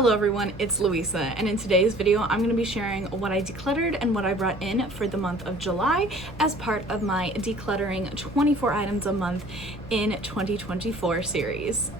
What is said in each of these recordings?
Hello everyone, it's Louisa, and in today's video I'm going to be sharing what I decluttered and what I brought in for the month of July as part of my Decluttering 24 Items a Month in 2024 series.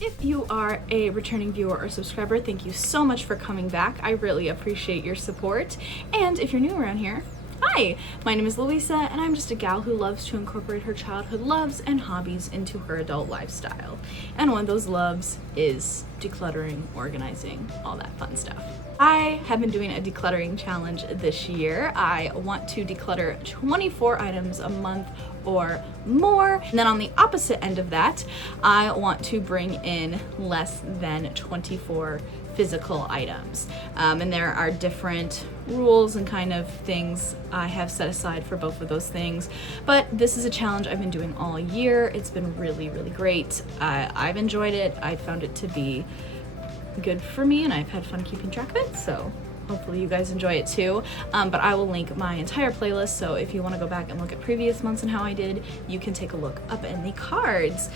If you are a returning viewer or subscriber, thank you so much for coming back. I really appreciate your support. And if you're new around here, hi, my name is Louisa, and I'm just a gal who loves to incorporate her childhood loves and hobbies into her adult lifestyle. And one of those loves is decluttering, organizing, all that fun stuff. I have been doing a decluttering challenge this year. I want to declutter 24 items a month or more. And then on the opposite end of that, I want to bring in less than 24 physical items. And there are different rules and kind of things I have set aside for both of those things. But this is a challenge I've been doing all year. It's been really, really great. I've enjoyed it. I found it to be good for me, and I've had fun keeping track of it, so hopefully you guys enjoy it too. But I will link my entire playlist, so if you want to go back and look at previous months and how I did, you can take a look up in the cards.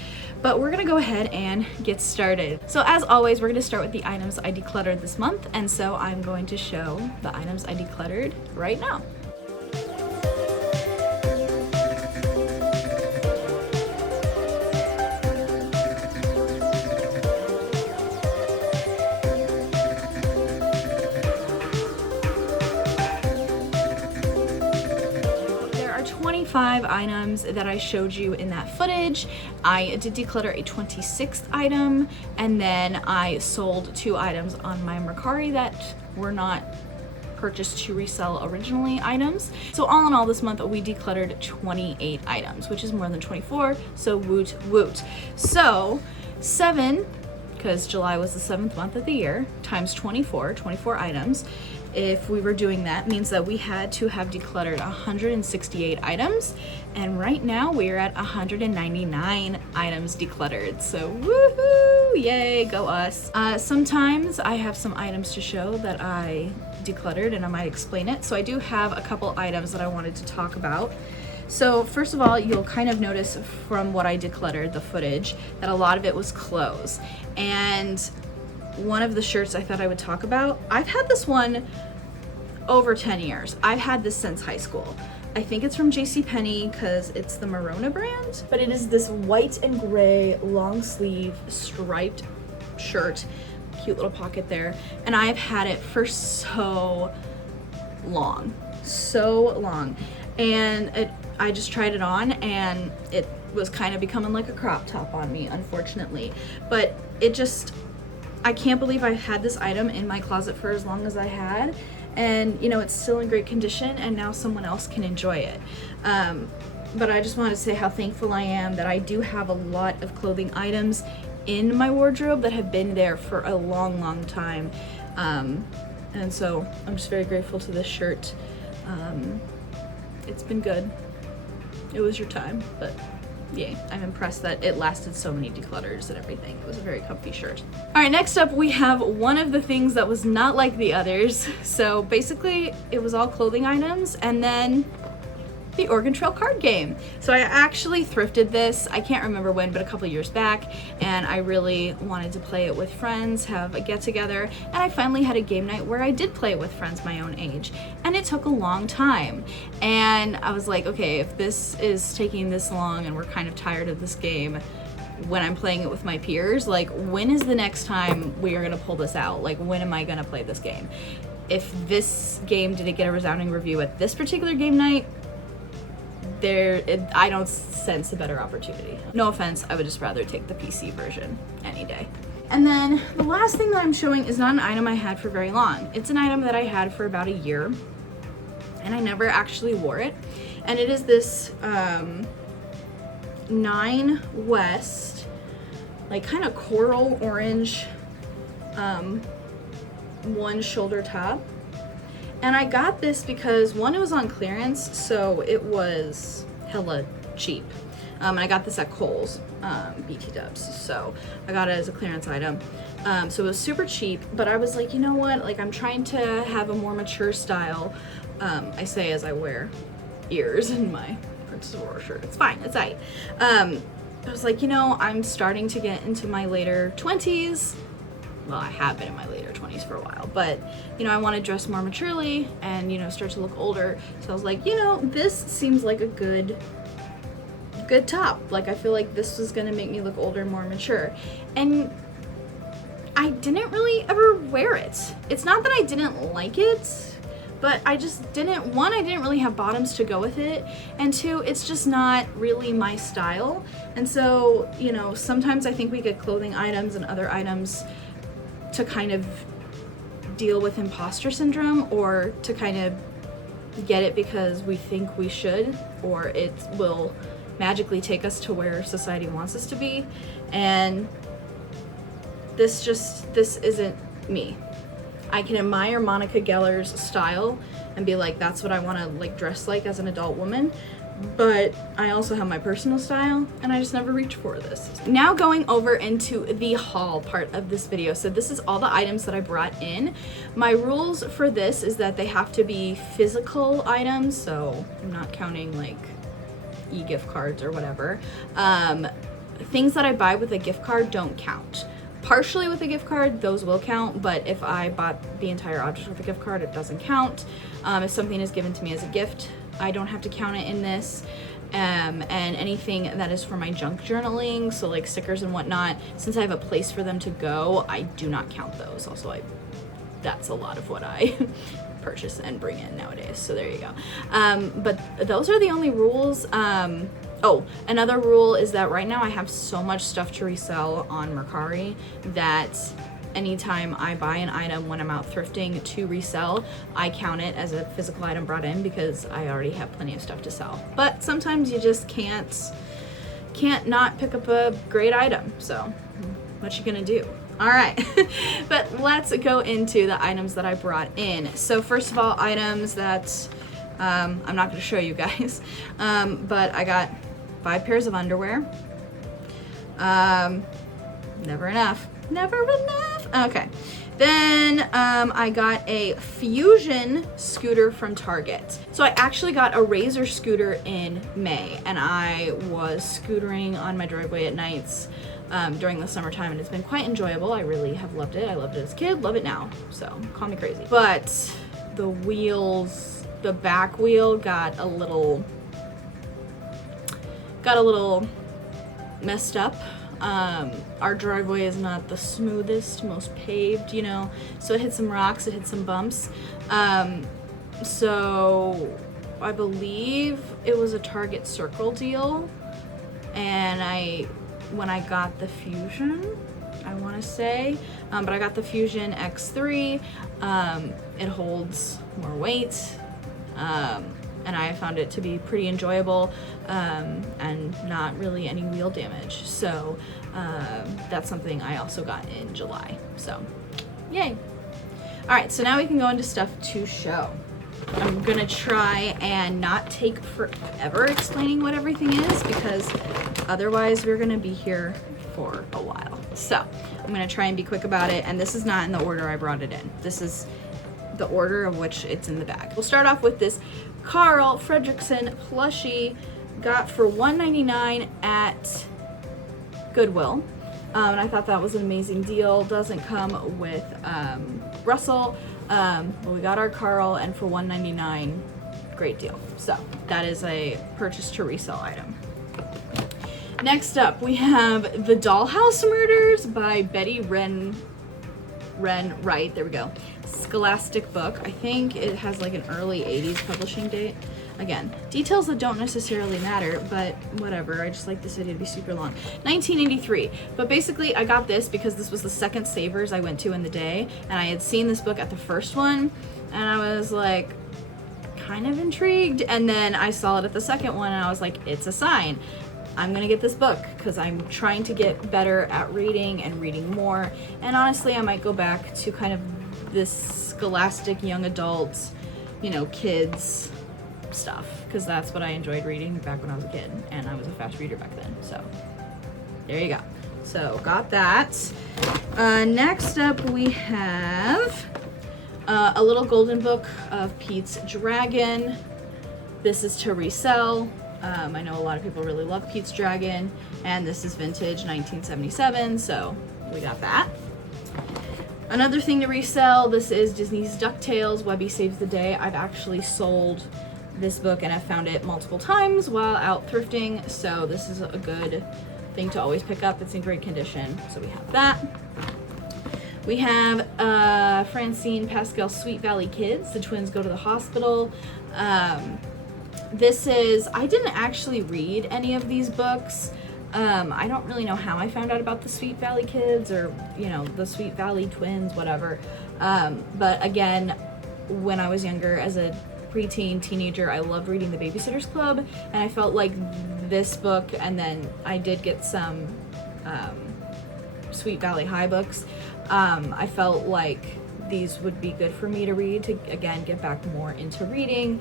But we're gonna go ahead and get started. So as always, we're gonna start with the items I decluttered this month, and so I'm going to show the items I decluttered right now. There are 25 items that I showed you in that footage. I did declutter a 26th item, and then I sold 2 items on my Mercari that were not purchased to resell originally items. So all in all this month we decluttered 28 items, which is more than 24, so woot woot. So 7, because July was the 7th month of the year, times 24 items. If we were doing that, means that we had to have decluttered 168 items, and right now we're at 199 items decluttered. So woohoo! Yay, go us. Sometimes I have some items to show that I decluttered, and I might explain it. So I do have a couple items that I wanted to talk about. So first of all, you'll kind of notice from what I decluttered, the footage, that a lot of it was clothes. And one of the shirts I thought I would talk about, I've had this one over 10 years. I've had this since high school. I think it's from JCPenney because it's the Marona brand, but it is this white and gray long sleeve striped shirt, cute little pocket there, and I've had it for so long, and I just tried it on, and it was kind of becoming like a crop top on me, unfortunately. But it just, I can't believe I had this item in my closet for as long as I had, and you know, it's still in great condition, and now someone else can enjoy it. But I just wanted to say how thankful I am that I do have a lot of clothing items in my wardrobe that have been there for a long time. And so I'm just very grateful to this shirt. It's been good. It was your time, but yay, I'm impressed that it lasted so many declutters and everything. It was a very comfy shirt. All right, next up we have one of the things that was not like the others. So basically it was all clothing items, and then the Oregon Trail card game. So I actually thrifted this, I can't remember when, but a couple years back, and I really wanted to play it with friends, have a get together, and I finally had a game night where I did play it with friends my own age, and it took a long time. And I was like, okay, if this is taking this long and we're kind of tired of this game when I'm playing it with my peers, like when is the next time we are gonna pull this out? Like when am I gonna play this game? If this game didn't get a resounding review at this particular game night, I don't sense a better opportunity. No offense, I would just rather take the PC version any day. And then the last thing that I'm showing is not an item I had for very long. It's an item that I had for about a year, and I never actually wore it. And it is this 9 West, like kind of coral orange, one shoulder top. And I got this because, one, it was on clearance, so it was hella cheap. And I got this at Kohl's, BT Dubs, so I got it as a clearance item. So it was super cheap, but I was like, you know what, like I'm trying to have a more mature style. I say as I wear ears in my Princess Aurora shirt. It's fine, it's aight. I was like, you know, I'm starting to get into my later 20s. Well, I have been in my later 20s for a while, but, you know, I want to dress more maturely and, you know, start to look older. So I was like, you know, this seems like a good top. Like, I feel like this was going to make me look older and more mature. And I didn't really ever wear it. It's not that I didn't like it, but I just didn't, one, I didn't really have bottoms to go with it, and two, it's just not really my style. And so, you know, sometimes I think we get clothing items and other items to kind of deal with imposter syndrome, or to kind of get it because we think we should, or it will magically take us to where society wants us to be. And this isn't me. I can admire Monica Geller's style and be like, that's what I want to like dress like as an adult woman, but I also have my personal style, and I just never reach for this. Now going over into the haul part of this video. So this is all the items that I brought in. My rules for this is that they have to be physical items, so I'm not counting like e-gift cards or whatever. Things that I buy with a gift card don't count. Partially with a gift card, those will count, but if I bought the entire object with a gift card, it doesn't count. If something is given to me as a gift, I don't have to count it in this. And anything that is for my junk journaling, so like stickers and whatnot, since I have a place for them to go, I do not count those. Also, that's a lot of what I purchase and bring in nowadays, so there you go. But those are the only rules. Oh, another rule is that right now I have so much stuff to resell on Mercari that anytime I buy an item when I'm out thrifting to resell, I count it as a physical item brought in because I already have plenty of stuff to sell. But sometimes you just can't not pick up a great item, so what you gonna do? All right, but let's go into the items that I brought in. So first of all, items that I'm not going to show you guys, but I got 5 pairs of underwear. Never enough. Okay. Then I got a Fusion scooter from Target. So I actually got a Razor scooter in May, and I was scootering on my driveway at nights during the summertime, and it's been quite enjoyable. I really have loved it. I loved it as a kid, love it now, so call me crazy. But the wheels, the back wheel got a little messed up. Our driveway is not the smoothest, most paved, you know, so it hit some rocks, it hit some bumps. So I believe it was a Target Circle deal, and when I got the Fusion, I want to say, but I got the Fusion X3. It holds more weight, and I found it to be pretty enjoyable, and not really any wheel damage. So that's something I also got in July. So yay. All right, so now we can go into stuff to show. I'm gonna try and not take forever explaining what everything is, because otherwise we're gonna be here for a while. So I'm gonna try and be quick about it, and this is not in the order I brought it in. This is the order of which it's in the bag. We'll start off with this Carl Fredricksen plushie, got for $1.99 at Goodwill. And I thought that was an amazing deal. Doesn't come with Russell, but we got our Carl, and for $1.99, great deal. So that is a purchase to resell item. Next up, we have The Dollhouse Murders by Betty Wright. There we go. Scholastic book. I think it has like an early 80s publishing date. Again, details that don't necessarily matter, but whatever. I just like this video to be super long. 1983. But basically, I got this because this was the second Savers I went to in the day, and I had seen this book at the first one, and I was like kind of intrigued, and then I saw it at the second one, and I was like, it's a sign. I'm gonna get this book because I'm trying to get better at reading and reading more, and honestly, I might go back to kind of this scholastic young adults, you know, kids stuff, because that's what I enjoyed reading back when I was a kid, and I was a fast reader back then. So there you go. So got that. Next up we have a little golden book of Pete's Dragon. This is to resell. I know a lot of people really love Pete's Dragon, and this is vintage 1977, so we got that. Another thing to resell, this is Disney's DuckTales, Webby Saves the Day. I've actually sold this book and I've found it multiple times while out thrifting, so this is a good thing to always pick up. It's in great condition, so we have that. We have Francine Pascal Sweet Valley Kids, The Twins Go to the Hospital. This is, I didn't actually read any of these books. I don't really know how I found out about the Sweet Valley Kids or, you know, the Sweet Valley Twins, whatever. But again, when I was younger, as a preteen, teenager, I loved reading The Babysitter's Club, and I felt like this book, and then I did get some Sweet Valley High books. I felt like these would be good for me to read to, again, get back more into reading.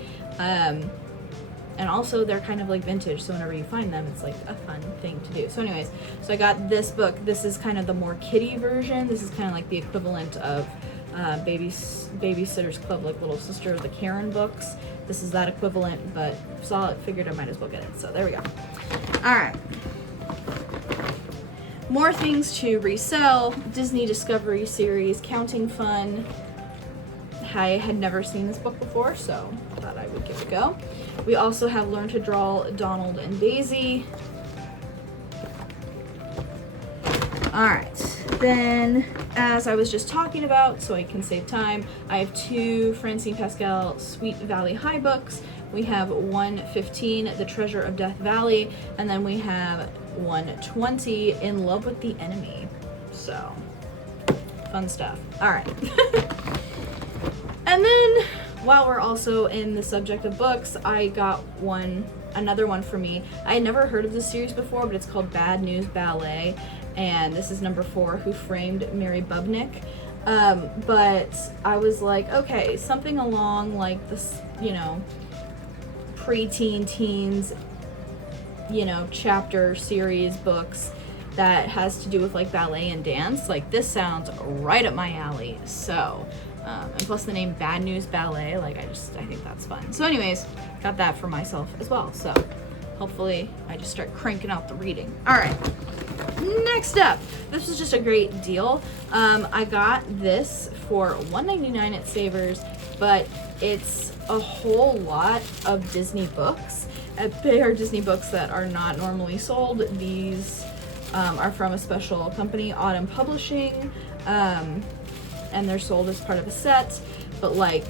And also they're kind of like vintage, so whenever you find them, it's like a fun thing to do. So anyways, so I got this book. This is kind of the more kiddie version. This is kind of like the equivalent of Babysitter's Club, like Little Sister of the Karen books. This is that equivalent, but saw it, figured I might as well get it. So there we go. All right. More things to resell. Disney Discovery series, Counting Fun. I had never seen this book before, so I thought I would give it a go. We also have Learn to Draw Donald and Daisy. Alright, then as I was just talking about, so I can save time, I have two Francine Pascal Sweet Valley High books. We have 115, The Treasure of Death Valley, and then we have 120, In Love with the Enemy. So, fun stuff. Alright. And then, while we're also in the subject of books, I got another one for me. I had never heard of this series before, but it's called Bad News Ballet, and this is number 4, Who Framed Mary Bubnick. But I was like, okay, something along like this, you know, preteen, teens, you know, chapter series books that has to do with like ballet and dance. Like, this sounds right up my alley. So, and plus the name Bad News Ballet, like I think that's fun. So anyways, got that for myself as well. So hopefully I just start cranking out the reading. All right, next up, this was just a great deal. I got this for $1.99 at Savers, but it's a whole lot of Disney books. They are Disney books that are not normally sold. These are from a special company, Autumn Publishing. And they're sold as part of a set, but like,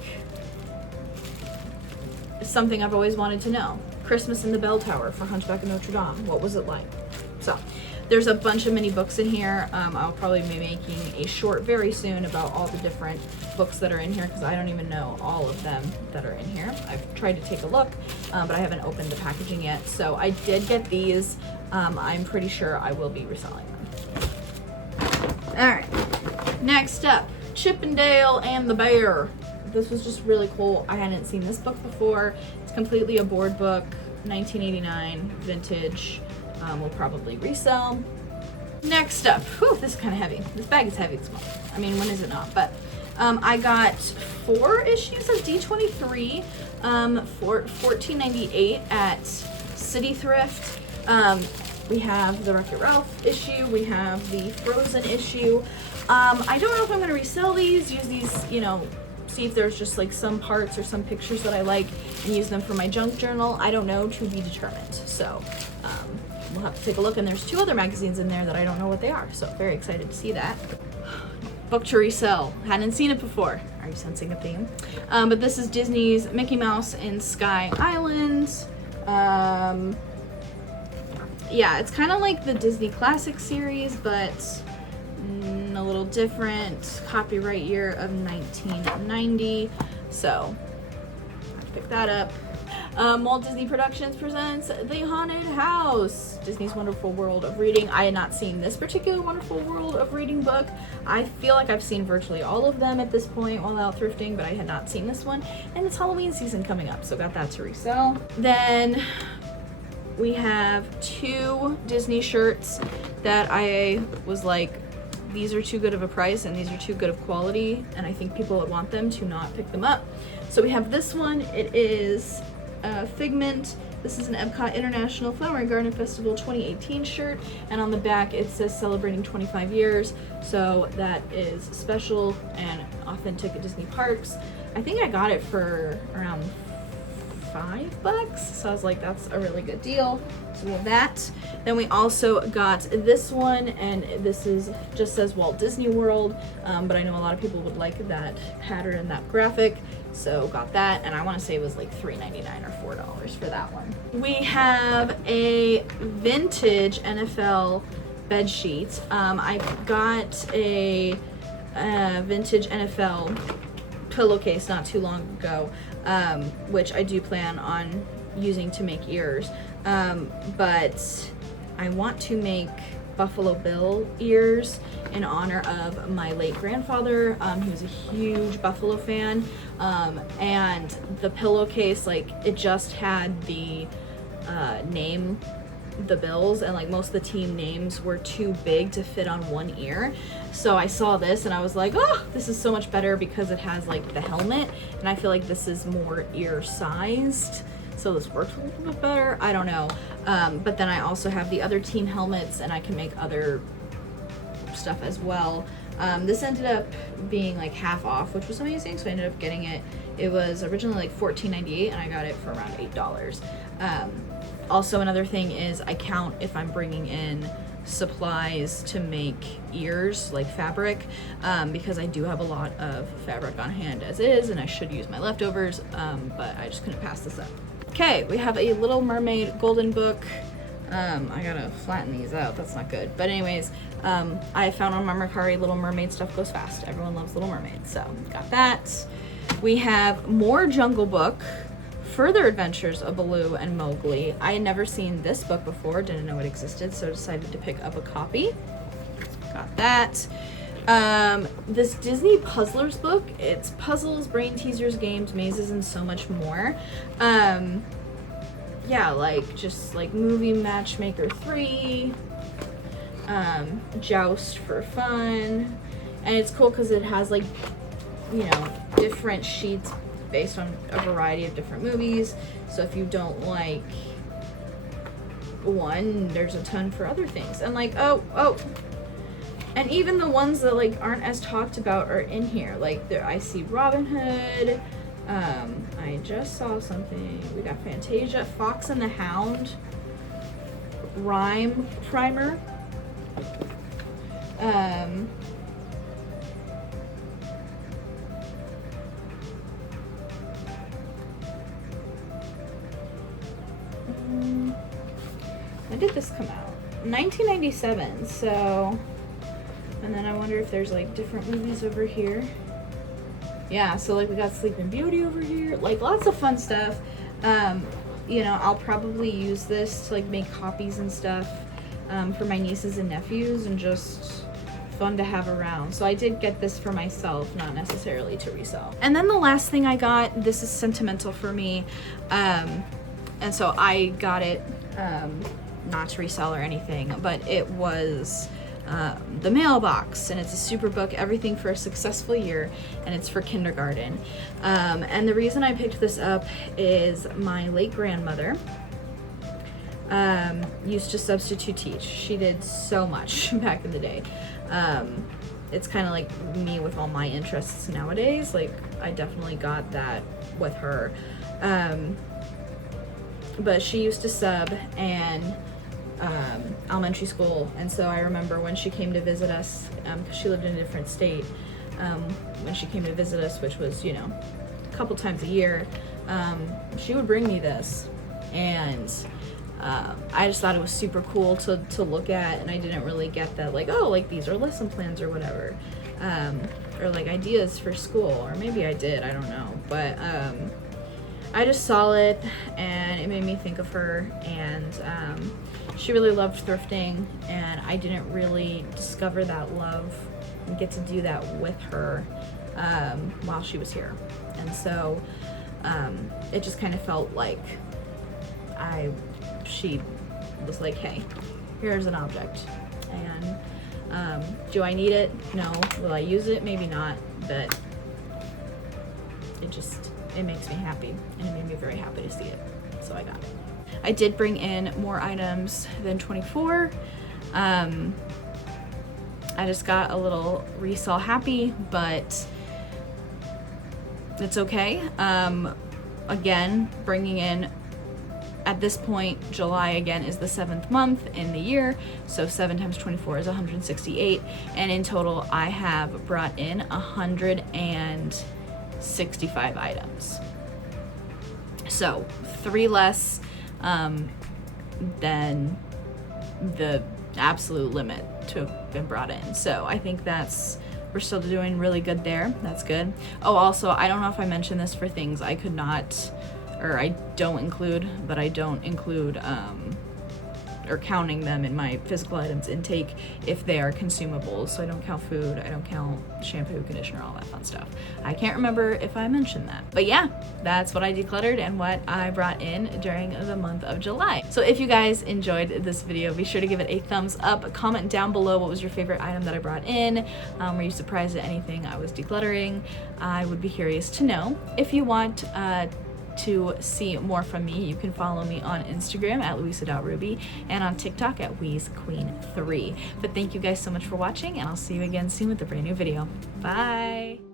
something I've always wanted to know. Christmas in the Bell Tower for Hunchback of Notre Dame. What was it like? So there's a bunch of mini books in here. I'll probably be making a short very soon about all the different books that are in here, because I don't even know all of them that are in here. I've tried to take a look, but I haven't opened the packaging yet. So I did get these. I'm pretty sure I will be reselling them. All right, next up, Chip and Dale and the Bear. This was just really cool. I hadn't seen this book before. It's completely a board book, 1989, vintage. We'll probably resell. Next up, whew, this is kind of heavy. This bag is heavy this month. I mean, when is it not? But I got 4 issues of D23 for $14.98 at City Thrift. We have the Wreck-It Ralph issue. We have the Frozen issue. I don't know if I'm going to resell these, use these, you know, see if there's just like some parts or some pictures that I like and use them for my junk journal. I don't know, to be determined. So we'll have to take a look. And there's 2 other magazines in there that I don't know what they are. So very excited to see that. Book to resell. Hadn't seen it before. Are you sensing a theme? But this is Disney's Mickey Mouse in Sky Island. Yeah, it's kind of like the Disney Classic series, but a little different. Copyright year of 1990. So, pick that up. Walt Disney Productions presents The Haunted House, Disney's Wonderful World of Reading. I had not seen this particular Wonderful World of Reading book. I feel like I've seen virtually all of them at this point while out thrifting, but I had not seen this one. And it's Halloween season coming up, so got that to resell. Then we have 2 Disney shirts that I was like, these are too good of a price and these are too good of quality, and I think people would want them to not pick them up. So we have this one. It is Figment This is an Epcot International Flower and Garden Festival 2018 shirt, and on the back it says celebrating 25 years, so that is special and authentic at Disney parks. I think I got it for around $5, so I was like, that's a really good deal. So we have that. Then we also got this one, and this is just says Walt Disney World, but I know a lot of people would like that pattern and that graphic, so got that, and I want to say it was like $3.99 or $4 for that one. We have a vintage NFL bed sheet. I got a vintage NFL pillowcase not too long ago, which I do plan on using to make ears, but I want to make Buffalo Bill ears in honor of my late grandfather, who was a huge Buffalo fan, and the pillowcase, like, it just had the name, the Bills, and like most of the team names were too big to fit on one ear. So I saw this and I was like, oh, this is so much better because it has like the helmet, and I feel like this is more ear sized, so this works a little bit better. I don't know. But then I also have the other team helmets, and I can make other stuff as well. This ended up being like half off, which was amazing, so I ended up getting it. It was originally like $14.98 and I got it for around $8. Also, another thing is I count if I'm bringing in supplies to make ears, like fabric, because I do have a lot of fabric on hand as is, and I should use my leftovers, but I just couldn't pass this up. Okay, we have a Little Mermaid golden book. I gotta flatten these out, that's not good. But anyways, I found on my Mercari Little Mermaid stuff goes fast. Everyone loves Little Mermaid, so got that. We have more Jungle Book, Further Adventures of Baloo and Mowgli. I had never seen this book before, didn't know it existed, so decided to pick up a copy. Got that. This Disney Puzzlers book, it's puzzles, brain teasers, games, mazes, and so much more. Yeah, like just like Movie Matchmaker 3, Joust for fun, and it's cool because it has like, you know, different sheets based on a variety of different movies. So if you don't like one, there's a ton for other things. And like, oh, and even the ones that like aren't as talked about are in here. Like there, I see Robin Hood. I just saw something. We got Fantasia, Fox and the Hound, Rhyme Primer. When did this come out? 1997, so, and then I wonder if there's like different movies over here. Yeah, so like we got Sleeping Beauty over here, like lots of fun stuff. You know, I'll probably use this to like make copies and stuff for my nieces and nephews, and just fun to have around. So I did get this for myself, not necessarily to resell. And then the last thing I got, this is sentimental for me, and so I got it not to resell or anything, but it was the Mailbox, and it's a super book, Everything for a Successful Year, and it's for kindergarten. And the reason I picked this up is my late grandmother used to substitute teach. She did so much back in the day. It's kind of like me with all my interests nowadays. Like I definitely got that with her. But she used to sub and elementary school, and so I remember when she came to visit us, because she lived in a different state, when she came to visit us, which was, you know, a couple times a year, she would bring me this, and I just thought it was super cool to look at, and I didn't really get that, like, oh, like these are lesson plans or whatever, or like ideas for school, or maybe I did, I don't know, but I just saw it and it made me think of her, and she really loved thrifting, and I didn't really discover that love and get to do that with her while she was here. And so it just kind of felt like she was like, hey, here's an object, and do I need it? No. Will I use it? Maybe not, but it makes me happy, and it made me very happy to see it, so I got it. I did bring in more items than 24. I just got a little resale happy, but it's okay. Again, bringing in, at this point, July again is the 7th month in the year, so 7 times 24 is 168, and in total I have brought in 165 items. So 3 less than the absolute limit to have been brought in. So I think we're still doing really good there. That's good. Oh, also, I don't know if I mentioned this for things I could not, or I don't include, but I don't include or counting them in my physical items intake if they are consumables. So I don't count food, I don't count shampoo, conditioner, all that fun stuff. I can't remember if I mentioned that. But yeah, that's what I decluttered and what I brought in during the month of July. So if you guys enjoyed this video, be sure to give it a thumbs up. Comment down below what was your favorite item that I brought in. Were you surprised at anything I was decluttering? I would be curious to know. If you want to see more from me, you can follow me on Instagram at louisa.ruby and on TikTok at weezqueen3. But thank you guys so much for watching, and I'll see you again soon with a brand new video. Bye!